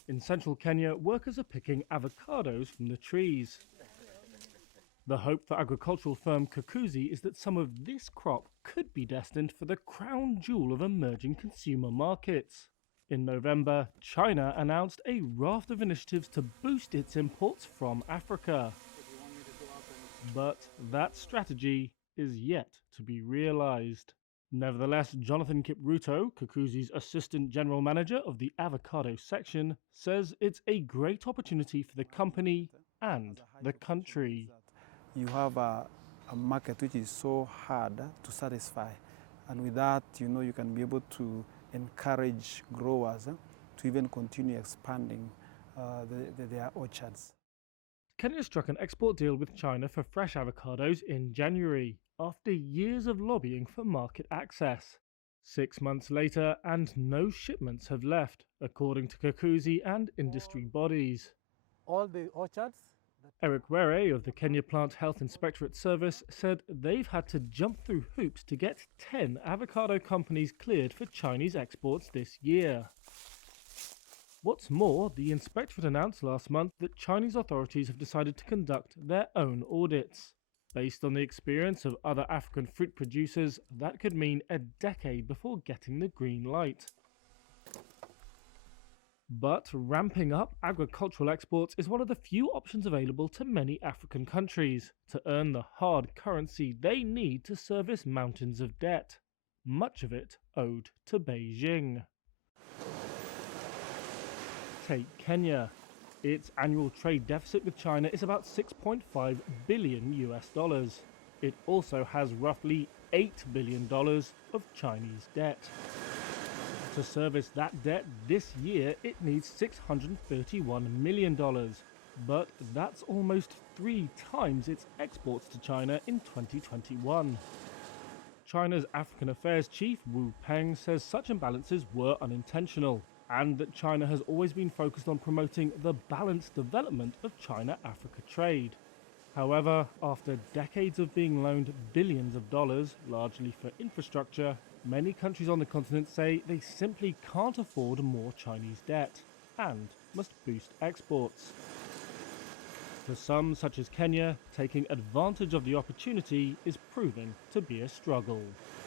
In central Kenya, workers are picking avocados from the trees. The hope for agricultural firm Kakuzi is that some of this crop could be destined for the crown jewel of emerging consumer markets. In November, China announced a raft of initiatives to boost its imports from Africa. But that strategy is yet to be realized. Nevertheless, Jonathan Kipruto, Kakuzi's assistant general manager of the avocado section, says it's a great opportunity for the company and the country. You have a market which is so hard to satisfy, and with that, you can be able to encourage growers to even continue expanding their orchards. Kenya struck an export deal with China for fresh avocados in January, after years of lobbying for market access. 6 months later, and no shipments have left, according to Kakuzi and industry bodies. All the orchards? Eric Were of the Kenya Plant Health Inspectorate Service said they've had to jump through hoops to get 10 avocado companies cleared for Chinese exports this year. What's more, the inspectorate announced last month that Chinese authorities have decided to conduct their own audits. Based on the experience of other African fruit producers, that could mean a decade before getting the green light. But ramping up agricultural exports is one of the few options available to many African countries to earn the hard currency they need to service mountains of debt, much of it owed to Beijing. Take Kenya. Its annual trade deficit with China is about $6.5 billion. It also has roughly $8 billion of Chinese debt. To service that debt this year, it needs $631 million, but that's almost 3 times its exports to China in 2021. China's African Affairs chief Wu Peng says such imbalances were unintentional, and that China has always been focused on promoting the balanced development of China-Africa trade. However, after decades of being loaned billions of dollars, largely for infrastructure, many countries on the continent say they simply can't afford more Chinese debt and must boost exports. For some, such as Kenya, taking advantage of the opportunity is proving to be a struggle.